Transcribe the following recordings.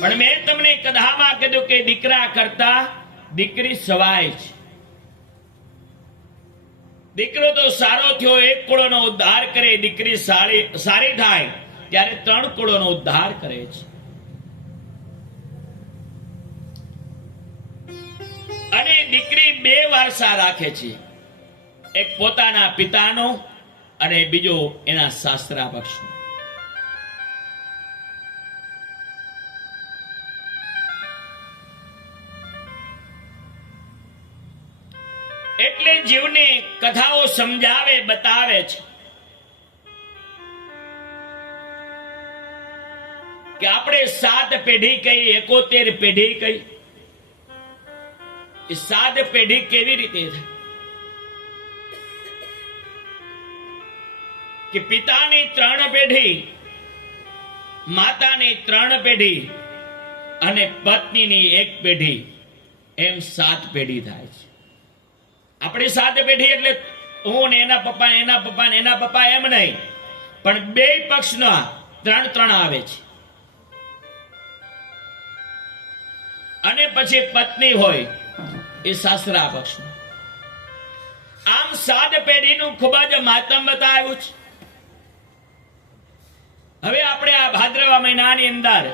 પણ મેં તમને કથામાં કીધું કે દીકરા કરતા દીકરી સવાય છે. દીકરો તો સારો થયો, એક કુળોનો ઉદ્ધાર કરે, દીકરી સારી સારી થાય, ત્યારે ત્રણ કુળોનો ઉદ્ધાર કરે છે. અને દીકરી બે વારસા રાખે છે. એક પોતાના પિતાનો અને બીજો એના શાસ્ત્રા પક્ષનો. એટલે જીવને કથાઓ સમજાવે, બતાવે છે. કે આપણે સાત પેઢી કઈ, એકોતેર પેઢી કઈ? એ સાત પેઢી કેવી રીતે થઈ કે પિતાની ત્રણ પેઢી, માતાની ત્રણ પેઢી અને પત્નીની એક પેઢી, એમ સાત પેઢી થાય છે. આપણી સાથે બેઠી એટલે હું ને એના પપ્પા એના પપ્પા એના પપ્પા એમ નહીં, પણ બે પક્ષના ત્રણ ત્રણ આવે છે. અને પછી પત્ની હોય, એ સાસરા પક્ષનું આમ સાત પેઢીનું ખૂબ જ માતમ બતાવ્યું છે. હવે આપણે આ ભાદ્રવા મહિનાની અંદર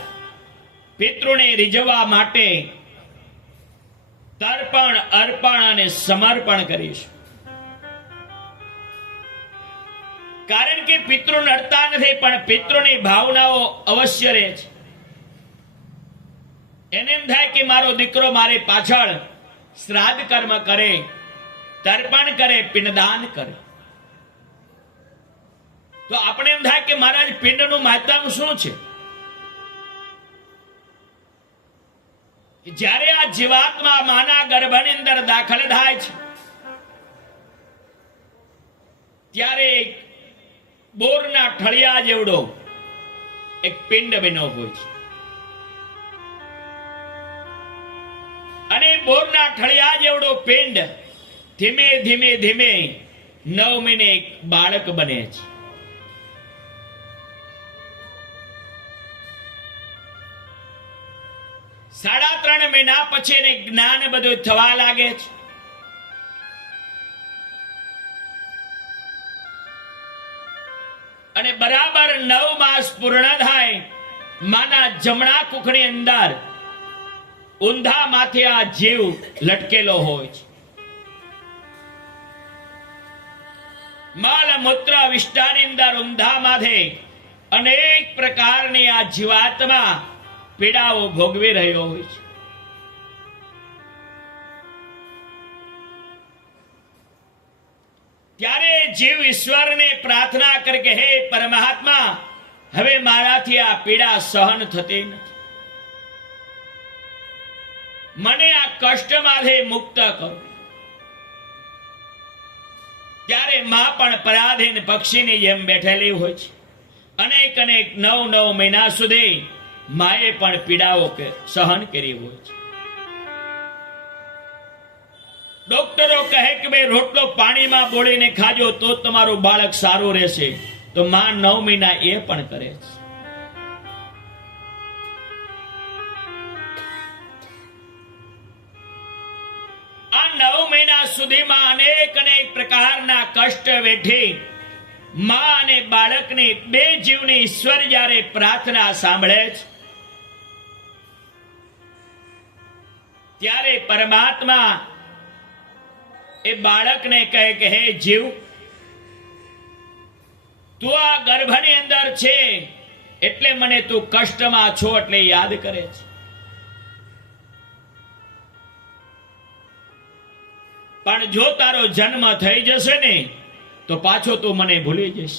પિતૃને રીઝવવા માટે તર્પણ, અર્પણ અને સમર્પણ કરીશ કારણ કે પિતૃ નડતા નથી, પણ પિતૃની ભાવનાઓ અવશ્ય રહે છે. એને એમ થાય કે મારો દીકરો મારી પાછળ શ્રાદ્ધ કર્મ કરે, તર્પણ કરે, પિંડદાન કરે. તો આપણે એમ થાય કે મહારાજ, પિંડનું મહત્વ શું છે? જ્યારે આ જીવાત્મા માના ગર્ભની અંદર દાખલ થાય છે, ત્યારે બોરના ઠળિયા જેવડો એક પિંડ બન્યો હોય છે. અને બોરના ઠળિયા જેવડો પિંડ ધીમે ધીમે ધીમે નવ મહિને એક બાળક બને છે. સાડા ત્રણ મહિના પછી એને જ્ઞાન બધું થવા લાગે છે. અને બરાબર નવ માસ પૂર્ણ થાય, માના જમણા કુખની અંદર ઊંધા માથે આ જીવ લટકેલો હોય છે. માલ મૂત્ર વિષ્ટાની અંદર ઊંધા માથે અનેક પ્રકારની આ જીવાત્મા પીડાઓ ભોગવી રહ્યો હોય છે. ત્યારે જીવ ઈશ્વરને પ્રાર્થના કર કે હે પરમાત્મા, હવે મારાથી આ પીડા સહન થતી નથી. મને આ કષ્ટમાંથી મુક્ત કરો. ત્યારે માં પણ પરાધીન પક્ષીની જેમ બેઠેલી હોય છે. અનેક અનેક નવ નવ મહિના સુધી માએ પણ પીડાઓ સહન કરી હોય છે. ડોક્ટરો કહે કે ભાઈ, રોટલો પાણીમાં બોળીને ખાજો તો તમારું બાળક સારું રહેશે. તો માં નવ મહિના એ પણ કરે છે. આ નવ મહિના સુધીમાં અનેક અનેક પ્રકારના કષ્ટ વેઠી માં અને બાળકની બે જીવની ઈશ્વર જ્યારે પ્રાર્થના સાંભળે છે, ત્યારે પરમાત્મા એ બાળકને કહે કે, હે જીવ, તું આ ગર્ભની અંદર છે એટલે મને તું કષ્ટમાં છો એટલે યાદ કરે છે. પણ જો તારો જન્મ થઈ જશે ને, તો પાછો તું મને ભૂલી જઈશ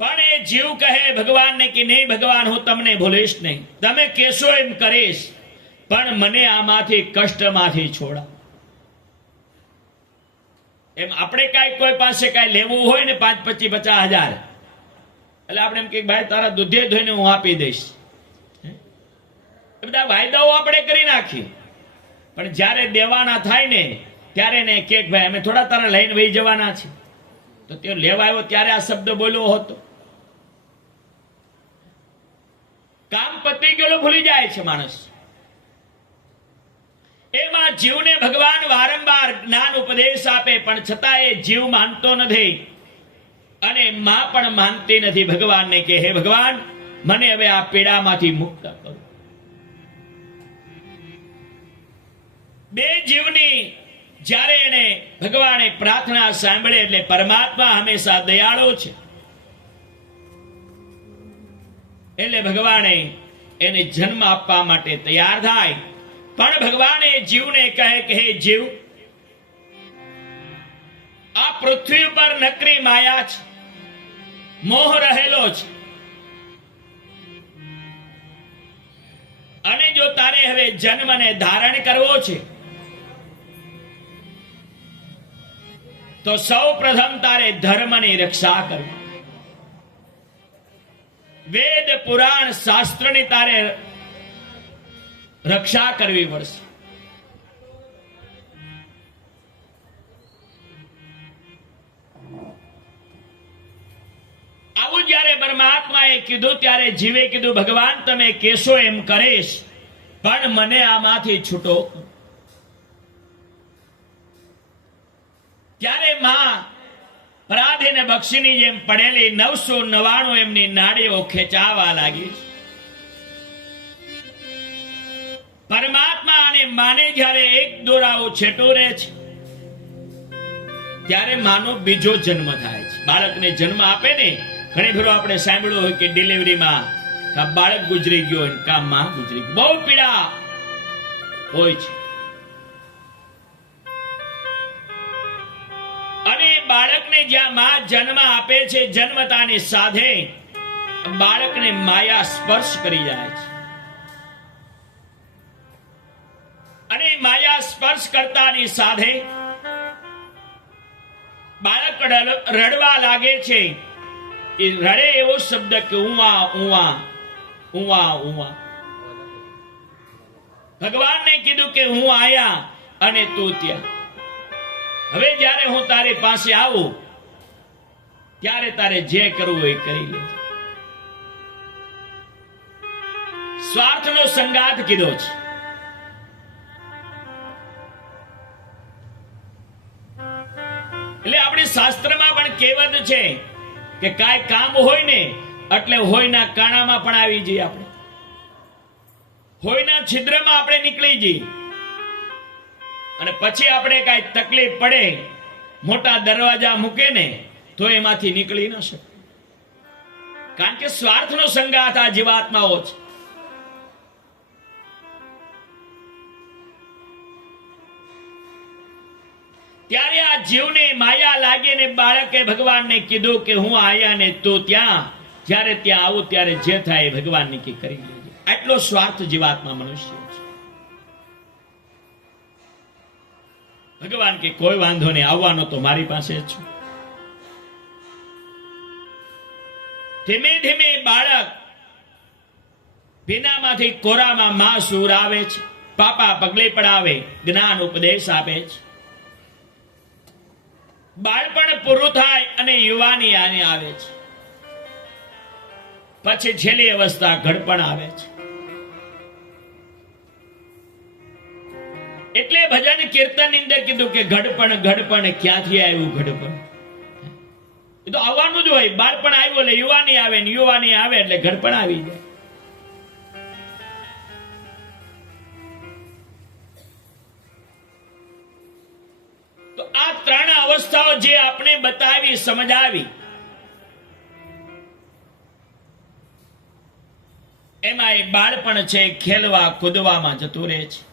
પણ એ જીવ કહે ભગવાનને કે નહીં, ભગવાન, હું તમને ભૂલીશ નહીં. તમે કેશો એમ કરીશ, પણ મને આમાંથી કષ્ટમાંથી છોડા. એમ આપણે કાંઈ કોઈ પાસે કાંઈ લેવું હોય ને પાંચ પચીસ પચાસ હજાર. એટલે આપણે એમ કે ભાઈ, તારા દૂધે ધોઈને હું આપી દઈશ. બધા વાયદાઓ આપણે કરી નાખીએ. પણ જ્યારે દેવાના થાય ને, ત્યારે ને કે ભાઈ, અમે થોડા તારા લઈને વહી જવાના છે તો તે લેવા આવ્યો ત્યારે આ શબ્દ બોલ્યો હતો કામ પતી ગયેલો ભૂલી જાય છે માણસ. એમાં જીવને ભગવાન વારંવાર જ્ઞાન ઉપદેશ આપે, પણ છતાં એ જીવ માનતો નથી. અને માં પણ માનતી નથી ભગવાનને કે, હે ભગવાન, મને હવે આ પીડામાંથી મુક્ત કરો. બે જીવની, જ્યારે એને ભગવાને પ્રાર્થના સાંભળે, એટલે પરમાત્મા હંમેશા દયાળો છે. એટલે ભગવાને એને જન્મ આપવા માટે તૈયાર થાય. પણ ભગવાને જીવને કહે કે, હે જીવ, આ પૃથ્વી ઉપર નકરી માયા છે, મોહ રહેલો છે. અને જો તારે હવે જન્મને ધારણ કરવો છે, તો સૌ પ્રથમ તારે ધર્મની રક્ષા કરવી. વેદ પુરાણ શાસ્ત્રની તારે રક્ષા કરવી પડશે. આવું જ્યારે પરમાત્માએ કીધું, ત્યારે જીવે કીધું, ભગવાન, તમે કેશો એમ કરીશ, પણ મને આમાંથી છૂટો. ત્યારે માં પરાધીને બક્ષીની જેમ પડેલી નવસો નવાણું એમની નાડીઓ ખેંચાવા લાગી. પરમાત્મા અને માને જ્યારે એક દોરાઓ છેટો રહે છે, ત્યારે માનો બીજો જન્મ થાય છે. બાળકને જન્મ આપે ને, ઘણી ફેરો આપણે સાંભળ્યું હોય કે ડિલિવરીમાં કા બાળક ગુજરી ગયો હોય કા માં ગુજરી ગયો. બહુ પીડા હોય છે. જ્યાં માં જન્મ આપે છે, જન્મતાને સાધે બાળકને માયા સ્પર્શ કરી જાય છે. અને માયા સ્પર્શ કરતાની સાથે બાળક રડવા લાગે છે, એ રડે એવો શબ્દ કે ઉવા ઉવા ઉવા ઉવા ભગવાનને કીધું કે હું આયા અને તું ત્યાં. હવે જ્યારે હું તારી પાસે આવું ત્યારે તારે જે કરવું એ કરી લે સ્વાર્થનો સંગાત કીધો છે. એટલે આપણે શાસ્ત્રમાં પણ કહેવત છે કે કાંઈ કામ હોય ને એટલે હોયના કાણામાં પણ આવી જઈએ આપણે. હોયના છિદ્રમાં આપણે નીકળી જઈએ. અને પછી આપણે કાંઈ તકલીફ પડે, મોટા દરવાજા મૂકે ને તો એમાંથી નીકળી ન શકે. કારણ કે સ્વાર્થનો સંગાથ આ જીવાત્માઓ છે. ત્યારે આ જીવને માયા લાગી ને બાળકે ભગવાનને કીધું કે હું આયા ને તો ત્યાં. જ્યારે ત્યાં આવું ત્યારે જે થાય ભગવાન નક્કી કરી લેજે. આટલો સ્વાર્થ જીવાત્મા મનુષ્ય છે. ભગવાન કે કોઈ વાંધો નહીં, આવવાનો તો મારી પાસે છું. ધીમે ધીમે બાળક ભીનામાંથી કોરામાં માં સૂર આવે છે. પાપા પગલે પડાવે, જ્ઞાન ઉપદેશ આપે છે. બાળપણ પૂરું થાય અને યુવાની આને આવે છે. પછી છેલ્લી અવસ્થા ઘડપણ આવે છે. એટલે ભજન કીર્તનની અંદર કીધું કે ઘડપણ ઘડપણ ક્યાંથી આવ્યું ઘડપણ? એ તો આવવાનું જ હોય. બાળપણ આવ્યું એટલે યુવાની આવે ને યુવાની આવે એટલે ઘડપણ આવી જાય. તો આ ત્રણ અવસ્થાઓ જે આપણે બતાવી, સમજાવી, એમાં એ બાળપણ છે, ખેલવા, કૂદવામાં જતું રહે છે.